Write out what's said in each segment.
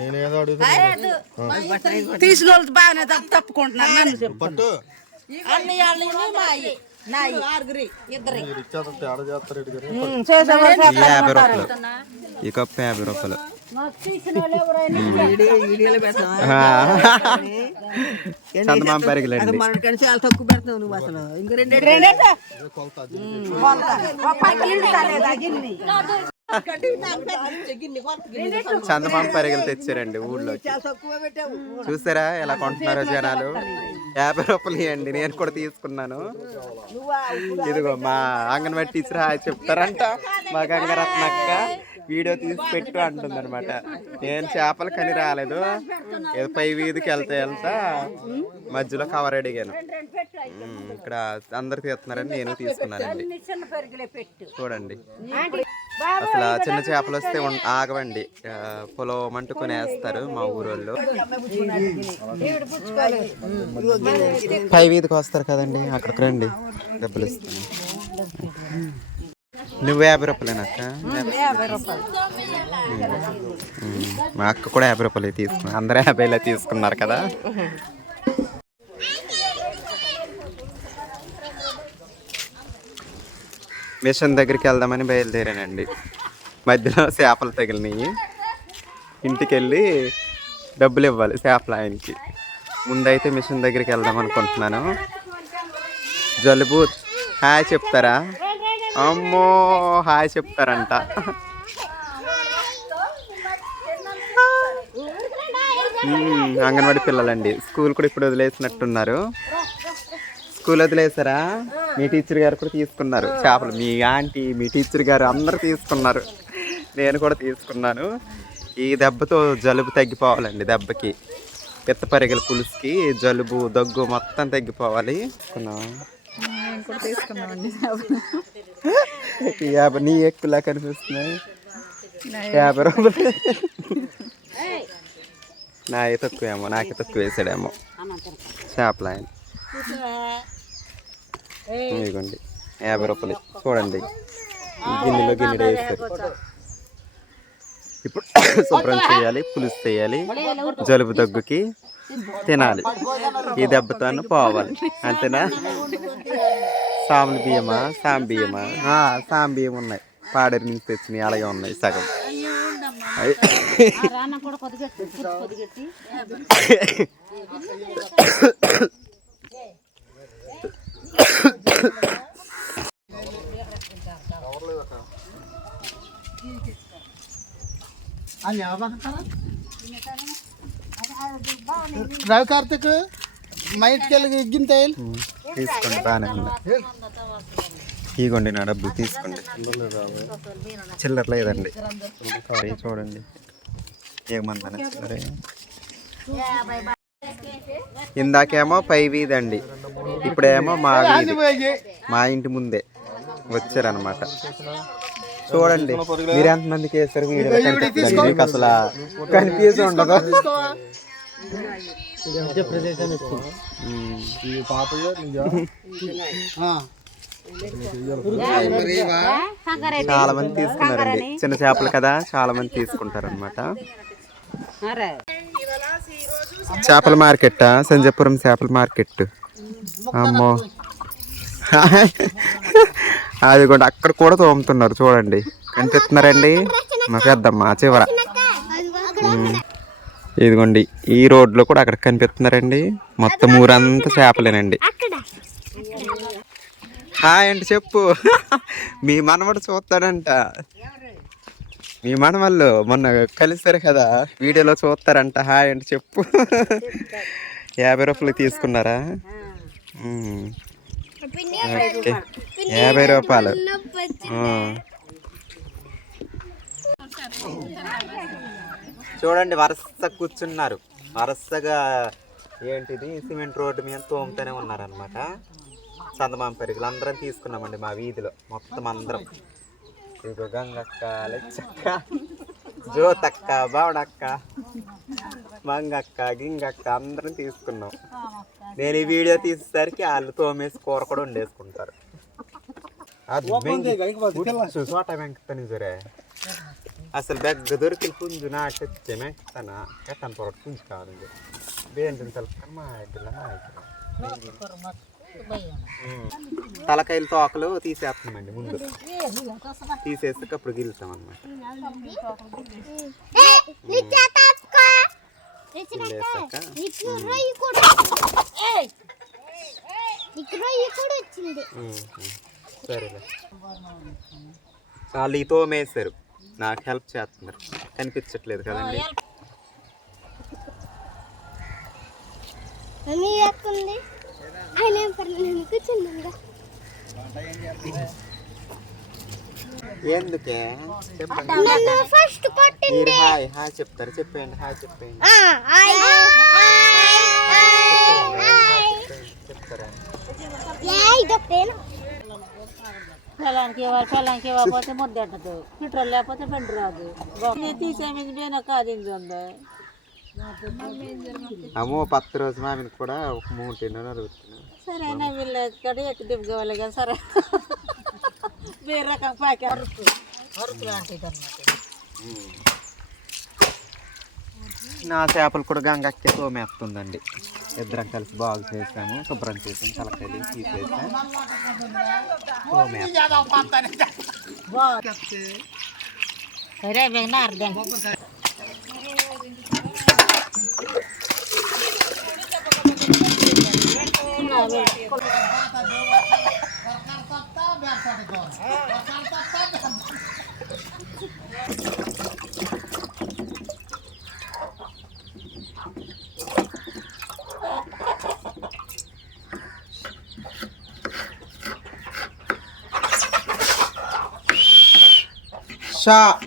నేను యాభై తగ్గించిందో ఈ కప్పు యాభై రూపాయలు. చందమామ పరిగెలండి మనకంటే చాలా తక్కువ పెడతావు నువ్వు అసలు. ఇంక రెండు కొలత అది. చందమామ పరిగెలు తెచ్చారండి ఊళ్ళో. చూసారా ఎలా కొంటున్నారో జనాలు? యాభై రూపాయలు ఇవ్వండి నేను కూడా తీసుకున్నాను. ఇదిగో మా అంగన్వాడి టీచర్ హాయ్ చెప్తారంట. మా గంగరత్నక్క వీడియో తీసి పెట్టు అంటుంది అనమాట నేను చేపలు కని రాలేదు. ఏదో పై వీధికి వెళ్తే వెళ్తా. మధ్యలో కవర్ అడిగాను. ఇక్కడ అందరు తీస్తున్నారని నేను తీసుకున్నానండి. చూడండి. అసలు చిన్న చేపలు వస్తే ఆగవండి. పొలం అంటూ కొనేస్తారు మా ఊరోళ్ళు. పై వీధికి వస్తారు కదండి అక్కడికి రండి. డబ్బులు ఇస్తాను. నువ్వు యాభై రూపాయలేనక్క. మా అక్క కూడా యాభై రూపాయలు తీసుకున్నా. అందరూ యాభైలో తీసుకున్నారు కదా. మిషన్ దగ్గరికి వెళ్దామని బయలుదేరానండి. మధ్యలో చేపలు తగిలినాయి. ఇంటికి వెళ్ళి డబ్బులు ఇవ్వాలి చేపల ఆయనకి. ముందైతే మిషన్ దగ్గరికి వెళ్దాం అనుకుంటున్నాను. జలుబు హాయ్ చెప్తారా? అమ్మో హాయ్ చెప్తారంట. అంగన్వాడి పిల్లలండి. స్కూల్ కూడా ఇప్పుడు వదిలేసినట్టున్నారు. స్కూల్ వదిలేసారా? మీ టీచర్ గారు కూడా తీసుకున్నారు. చేపలు. మీ ఆంటీ మీ టీచర్ గారు అందరు తీసుకున్నారు. నేను కూడా తీసుకున్నాను. ఈ దెబ్బతో జలుబు తగ్గిపోవాలండి దెబ్బకి. పిత్త పరిగెల పులుసుకి జలుబు దగ్గు మొత్తం తగ్గిపోవాలి. యాభై నీ ఎక్కువలా కనిపిస్తున్నాయి యాభై రూపాయలు. నాకే తక్కువేమో నాకే తక్కువ వేసాడేమో. చేపలు ఆయన ఇదిగోండి యాభై రూపాయలు. చూడండి ఈ గిన్నెలో గిన్నె వేస్తారు ఇప్పుడు శుభ్రం చేయాలి పులుసు చేయాలి జలుబు దగ్గుకి తినాలి. ఈ దెబ్బతో పోవాలి అంతేనా? సాములు బియ్యమా? సాం బియ్యమా? ఆ, సాం బియ్యం ఉన్నాయి. పాడేరు నుంచి తెచ్చినాయి అలాగే ఉన్నాయి సగం. రవి కార్తిక్ మా ఇంటికి వెళ్ళి ఎగ్గిన తేలు తీసుకోండి బాగానే ఉంది. ఇగోండి నా డబ్బులు తీసుకోండి. చిల్లర లేదండి. సారీ చూడండి. ఏమందన చిల్లర ఇందాకేమో పై వీధండి ఇప్పుడేమో మా వీధి మా ఇంటి ముందే వచ్చారనమాట చూడండి మీరు ఎంతమందికి వేస్తారు వీడియో కనిపిస్తుంది. మీకు అసలు కనిపించి ఉండదు. ఈ చాలా మంది తీసుకున్నారండి. చిన్న చేపలు కదా చాలా మంది తీసుకుంటారు అనమాట చేపల మార్కెట్ సంజయపురం చేపల మార్కెట్. అమ్మో. అది కూడా అక్కడ కూడా తోముతున్నారు చూడండి. కనిపిస్తున్నారండి మా పెద్దమ్మ చివర. ఇదిగోండి ఈ రోడ్లో కూడా అక్కడ కనిపిస్తున్నారండి. మొత్తం ఊరంతా చేపలేనండి. హాయ్ అండి చెప్పు. మీ మనవడు చూస్తాడంట. మీ మనవాళ్ళు మొన్న కలిసారు కదా వీడియోలో చూస్తారంట. హాయ్ అండి చెప్పు. యాభై రూపాయలు తీసుకున్నారా? ఓకే. యాభై రూపాయలు. చూడండి వరుస కూర్చున్నారు. వరుసగా ఏంటిది? సిమెంట్ రోడ్డు మీద తోముతూనే ఉన్నారనమాట చందమామ పరుగులు అందరం తీసుకున్నామండి మా వీధిలో. మొత్తం అందరం. ఇదిగో గంగక్క లెచ్చక్క జ్యోతక్క బావడక్క మంగక్క గింగక్క అందరం తీసుకున్నాం. నేను ఈ వీడియో తీసేసరికి వాళ్ళు తోమేసి కూర కూడా వండేసుకుంటారు. చోట చూసోట అసలు బెగ్గ దొరికి పుంజు నాటెత్తే మెక్తాన ఎట్టని పొరటు పుంజు కావాలి బేంటిని తలకమ్మా ఇద్దరు తలకాయల తోకలు తీసేస్తామండి ముందు తీసేసి అప్పుడు గిలుతాం అనమాట. సరేలే వాళ్ళు ఈ తోమేశారు నాకు హెల్ప్ చేస్తున్నారు. కనిపించట్లేదు కదండి. ఎందుకే? చెప్పండి. హాయ్ హాయ్ చెప్తారు. చెప్పండి హాయ్ చెప్పండి చెప్తారా పిల్లానికి ఇవ్వాలి పిల్లానికి ఇవ్వకపోతే ముద్ద అంటదు. పెట్రోల్ లేకపోతే బండి రాదు. నేను తీసేమింది పోయినా కాదింది ఉంది అమ్మో పత్తు రోజు మామిని కూడా ఒక మూడు తిన్నాను అడుగుతున్నాను సరే నా వీళ్ళు ఇక్కడ ఎక్కి దిప్పుకోవాలి కదా సరే. వేరే రకం పాకి అరుకు అరుకు లాంటిది అన్నమాట నా చేపలు కూడా గంగక్కి తోమేస్తుందండి. ఇద్దరం కలిసి బాగు చేసాము శుభ్రం చేసాము తలకాయలు వేగిన した。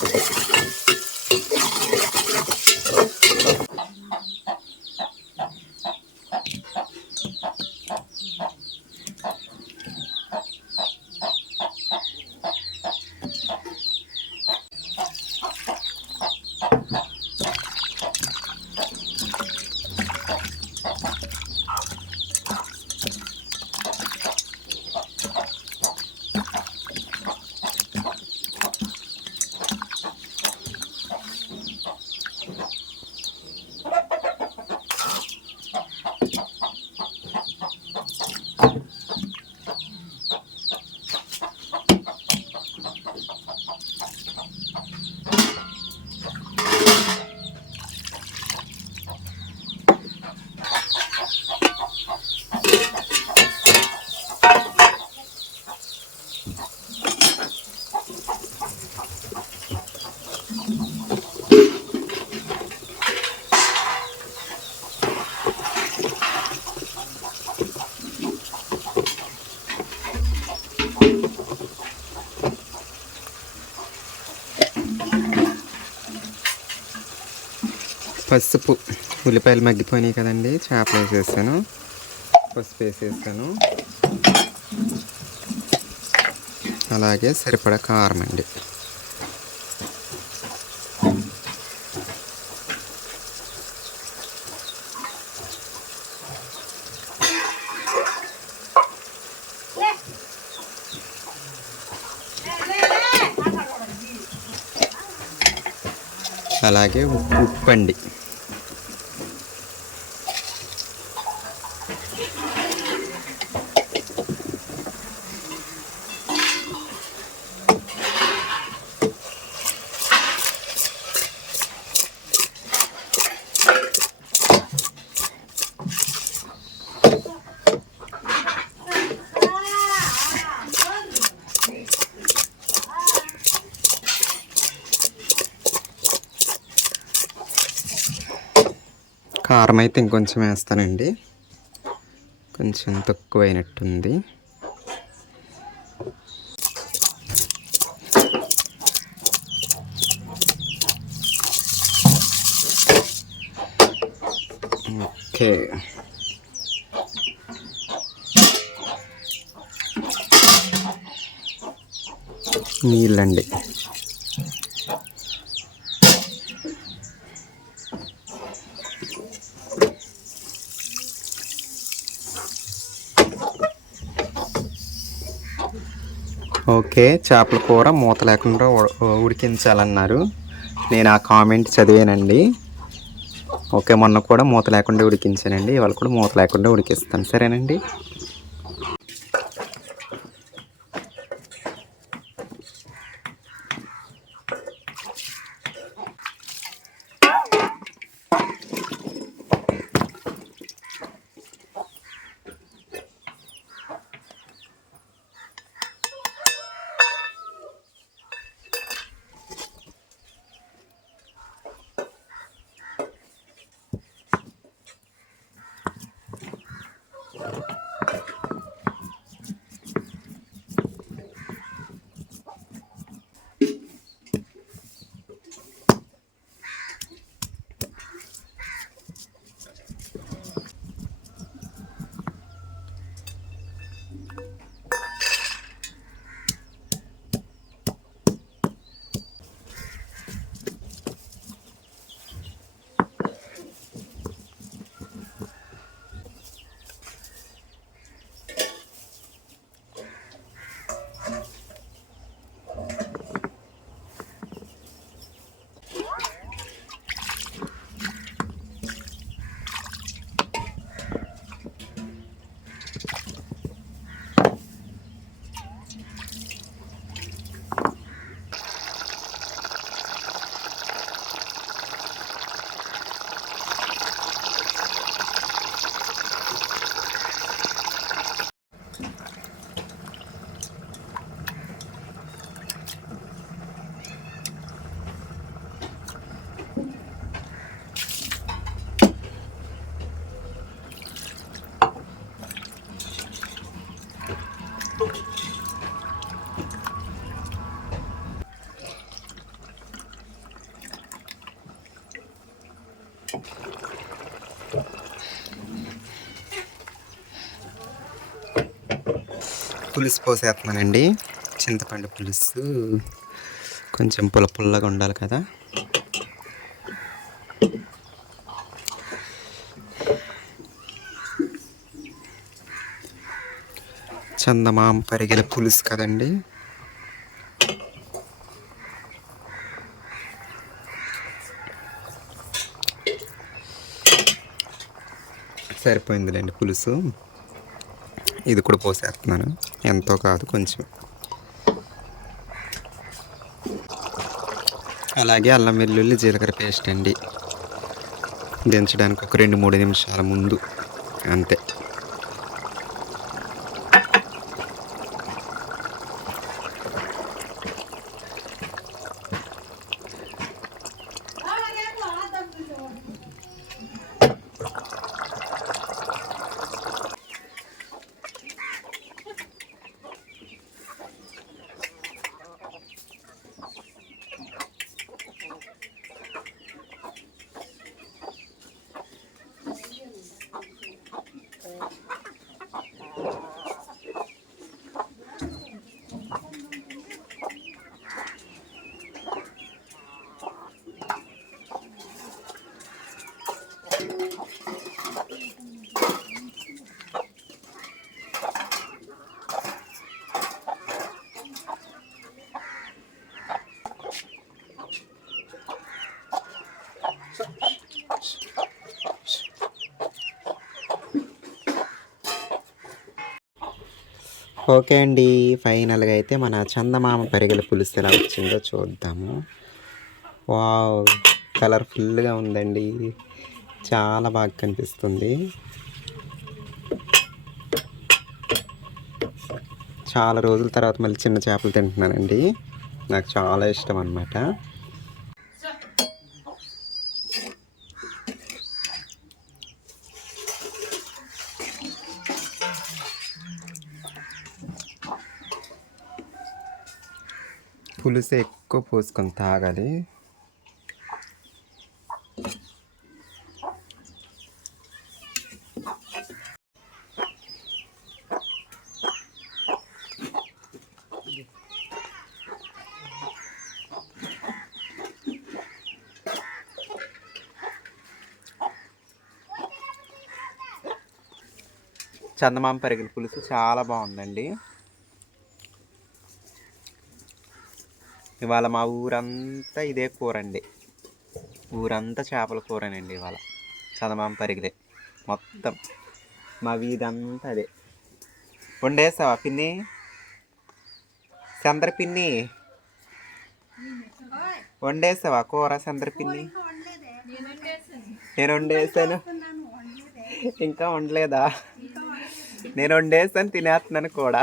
はい。పసుపు ఉల్లిపాయలు మగ్గిపోయినాయి కదండి. చేపలు వేసేసాను. పసుపు వేసేసాను. అలాగే సరిపడా కారం అండి. అలాగే ఉప్పు ఉప్పండి. అండి కారం అయితే ఇంకొంచెం వేస్తానండి. కొంచెం తక్కువైనట్టుంది. ఓకే. నీళ్ళండి. ఓకే చేపల కూర మూత లేకుండా ఉడికించాలన్నారు. నేను ఆ కామెంట్ చదివానండి. ఓకే మొన్న కూడా మూత లేకుండా ఉడికించానండి. ఇవాళ కూడా మూత లేకుండా ఉడికిస్తాను. సరేనండి? పులుసు పోసేస్తున్నానండి. చింతపండు పులుసు. కొంచెం పుల్ల పుల్లగా ఉండాలి కదా. చందమామ పరిగెల పులుసు కదండి. సరిపోయిందిలేండి పులుసు. ఇది కూడా పోసేస్తున్నాను. ఎంతో కాదు కొంచెం. అలాగే అల్లం వెల్లుల్లి జీలకర్ర పేస్ట్ అండి. దించడానికి ఒక రెండు మూడు నిమిషాల ముందు. అంతే. ఓకే అండి. ఫైనల్గా అయితే మన చందమామ పరిగెల పులుసు ఎలా వచ్చిందో చూద్దాము. వావ్ కలర్ఫుల్గా ఉందండి. చాలా బాగా కనిపిస్తుంది. చాలా రోజుల తర్వాత మళ్ళీ చిన్న చేపలు తింటున్నానండి. నాకు చాలా ఇష్టం అన్నమాట. పులుసు ఎక్కువ పోసుకొని తాగాలి చందమామ పరిగెల పులుసు చాలా బాగుందండి. ఇవాళ మా ఊరంతా ఇదే కూర అండి ఊరంతా చేపల కూరనండి ఇవాళ. చదమాం పరిగిదే. మొత్తం మా వీధంతా అదే. వండేసావా పిన్ని? చంద్ర పిన్ని? వండేసావా కూర చంద్ర పిన్ని? నేను వండేసాను. ఇంకా వండలేదా? నేను వండేసాను తినేస్తున్నాను కూడా.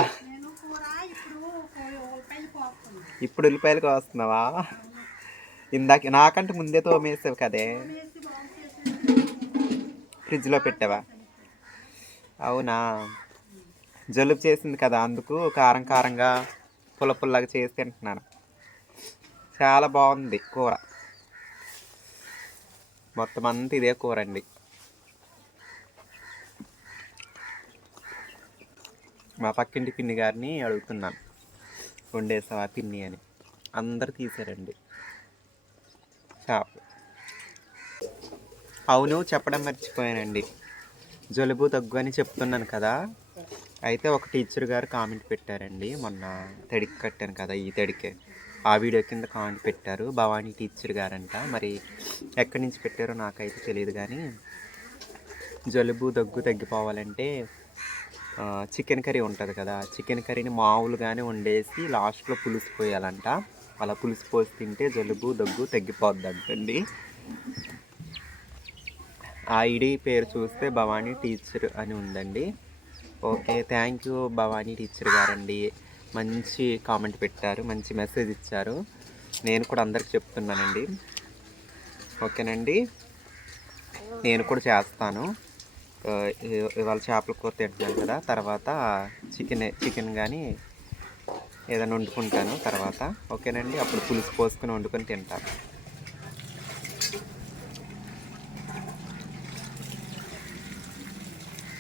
ఇప్పుడు ఉల్లిపాయలు కోస్తున్నావా ఇందాక నాకంటే ముందే తోమేసావు కదే. ఫ్రిడ్జ్లో పెట్టావా? అవునా? జలుబు చేసింది కదా అందుకు కారం కారంగా పుల్ల పుల్లగా చేసి తింటున్నాను. చాలా బాగుంది కూర. మొత్తం అంతా ఇదే కూర అండి. మా పక్కింటి పిన్ని గారిని అడుగుతున్నాను. వండేసావా పిన్ని అని. అందరు తీసారండి. షాప్. అవును చెప్పడం మర్చిపోయానండి. జలుబు దగ్గు అని చెప్తున్నాను కదా. అయితే ఒక టీచర్ గారు కామెంట్ పెట్టారండి. మొన్న తడికి కట్టాను కదా ఈ తడికే. ఆ వీడియో కింద కామెంట్ పెట్టారు. భవానీ టీచర్ గారంట. మరి ఎక్కడి నుంచి పెట్టారో నాకైతే తెలియదు కానీ జలుబు దగ్గు తగ్గిపోవాలంటే చికెన్ కర్రీ ఉంటుంది కదా చికెన్ కర్రీని మామూలుగానే వండేసి లాస్ట్లో పులుసు పోయాలంట. అలా పులుసు పోసి తింటే జలుబు దగ్గు తగ్గిపోద్ది అంటండి. ఆ ఐడి పేరు చూస్తే భవానీ టీచర్ అని ఉందండి. Okay thank you Bhavani teacher గారండి. మంచి కామెంట్ పెట్టారు మంచి మెసేజ్ ఇచ్చారు. నేను కూడా అందరికి చెప్తున్నానండి. ఓకేనండి? నేను కూడా చేస్తాను. ఇవాళ చేపల కూర తింటున్నాను కదా తర్వాత చికెన్ చికెన్ కానీ ఏదైనా వండుకుంటాను తర్వాత. ఓకేనండి? అప్పుడు పులుసు పోసుకొని వండుకొని తింటాను.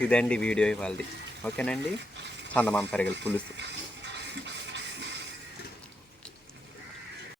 ఇదండి వీడియో ఇవాళది. ఓకేనండి? చందమామ పరిగలు పులుసు.